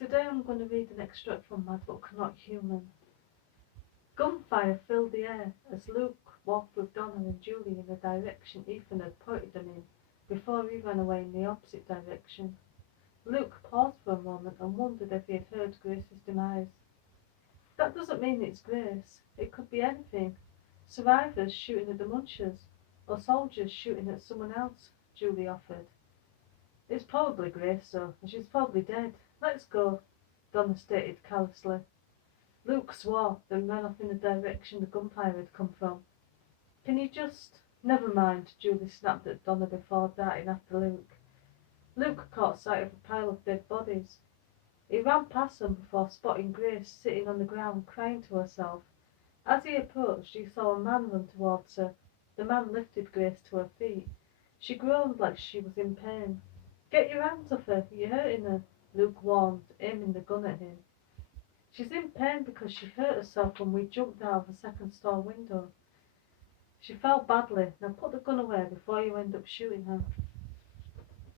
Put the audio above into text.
Today I'm going to read an extract from my book, Not Human. Gunfire filled the air as Luke walked with Donna and Julie in the direction Ethan had pointed them in before he ran away in the opposite direction. Luke paused for a moment and wondered if he had heard Grace's demise. That doesn't mean it's Grace. It could be anything. Survivors shooting at the Munchers, or soldiers shooting at someone else, Julie offered. It's probably Grace, though, and she's probably dead. Let's go, Donna stated callously. Luke swore, then ran off in the direction the gunfire had come from. Can you just... Never mind, Julie snapped at Donna before darting after Luke. Luke caught sight of a pile of dead bodies. He ran past them before spotting Grace sitting on the ground crying to herself. As he approached, he saw a man run towards her. The man lifted Grace to her feet. She groaned like she was in pain. Get your hands off her, you're hurting her, Luke warned, aiming the gun at him. She's in pain because she hurt herself when we jumped out of a second-story window. She fell badly. Now put the gun away before you end up shooting her.